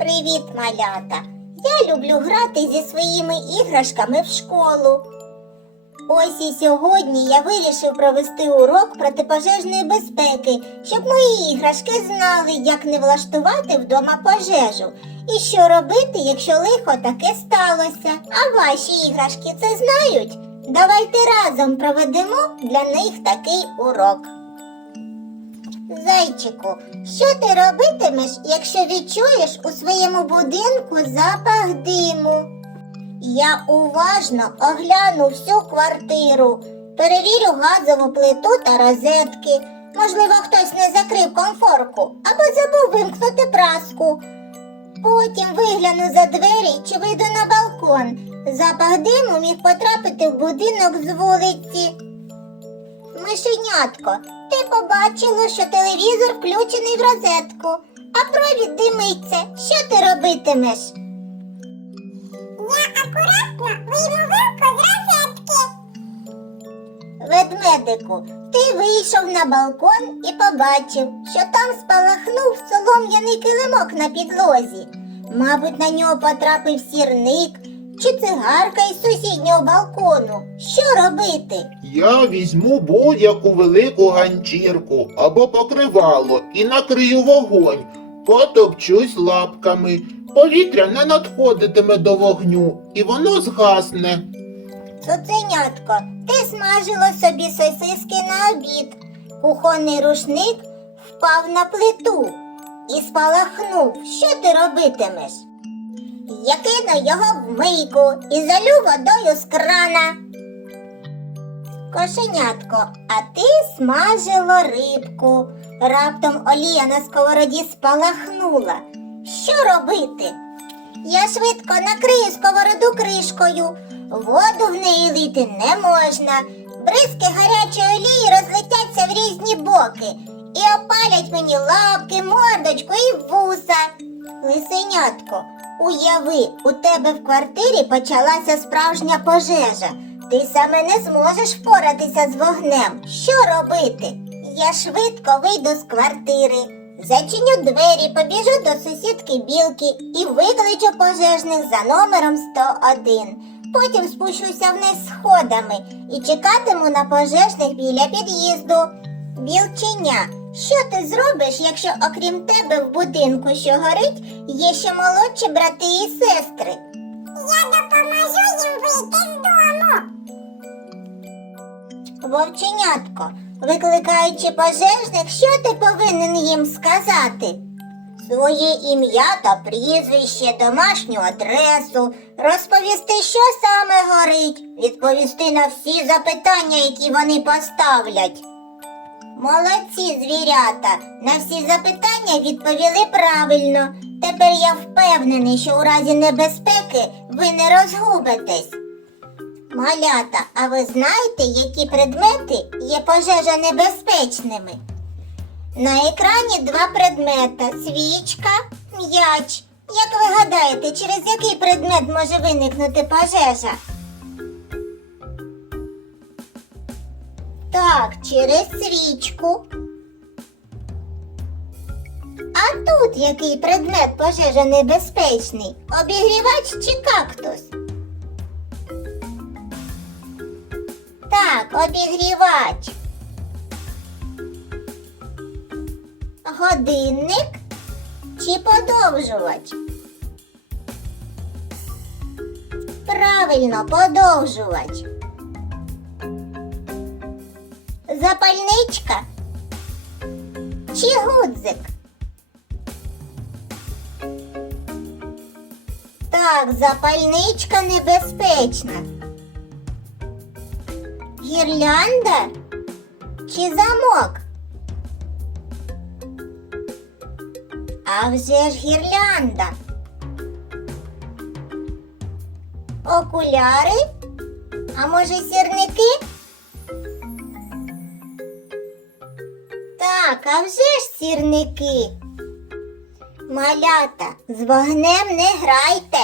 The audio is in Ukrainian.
Привіт, малята! Я люблю грати зі своїми іграшками в школу. Ось і сьогодні я вирішив провести урок протипожежної безпеки, щоб мої іграшки знали, як не влаштувати вдома пожежу і що робити, якщо лихо таке сталося. А ваші іграшки це знають? Давайте разом проведемо для них такий урок. Зайчику, що ти робитимеш, якщо відчуєш у своєму будинку запах диму? Я уважно огляну всю квартиру, перевірю газову плиту та розетки. Можливо, хтось не закрив комфорку або забув вимкнути праску. Потім вигляну за двері чи вийду на балкон. Запах диму міг потрапити в будинок з вулиці. Мишенятко, ти побачила, що телевізор включений в розетку, а провід димиться. Що ти робитимеш? Я акуратно вийму вилку з розетки. Ведмедику, ти вийшов на балкон і побачив, що там спалахнув солом'яний килимок на підлозі. Мабуть, на нього потрапив сірник чи цигарка із сусіднього балкону. Що робити? Я візьму будь-яку велику ганчірку або покривало і накрию вогонь, потопчусь лапками. Повітря не надходитиме до вогню, і воно згасне. Цуценятко, ти смажила собі сосиски на обід. Кухонний рушник впав на плиту і спалахнув. Що ти робитимеш? Я кину його в мийку і залю водою з крана. Кошенятко, а ти смажила рибку. Раптом олія на сковороді спалахнула. Що робити? Я швидко накрию сковороду кришкою. Воду в неї лити не можна. Бризки гарячої олії розлетяться в різні боки і опалять мені лапки, мордочку і вуса. Лисенятко, уяви, у тебе в квартирі почалася справжня пожежа. Ти саме не зможеш впоратися з вогнем. Що робити? Я швидко вийду з квартири. Зачиню двері, побіжу до сусідки білки і викличу пожежних за номером 101. Потім спущуся вниз сходами і чекатиму на пожежних біля під'їзду. Білченя, що ти зробиш, якщо окрім тебе в будинку, що горить, є ще молодші брати і сестри? Я допоможу їм вийти з дому. Вовченятко, викликаючи пожежних, що ти повинен їм сказати? Своє ім'я та прізвище, домашню адресу, розповісти, що саме горить, відповісти на всі запитання, які вони поставлять. Молодці, звірята, на всі запитання відповіли правильно. Тепер я впевнений, що у разі небезпеки ви не розгубитесь. Малята, а ви знаєте, які предмети є пожежа небезпечними? На екрані два предмета свічка, м'яч. Як ви гадаєте, через який предмет може виникнути пожежа? Так, через свічку. А тут який предмет пожежа небезпечний? Обігрівач чи кактус? Так, обігрівач. Годинник чи подовжувач? Правильно, подовжувач. Запальничка чи гудзик? Так, запальничка небезпечна. Гірлянда чи замок? А вже ж гірлянда. Окуляри? А може сірники? Так, а вже ж сірники. Малята, з вогнем не грайте.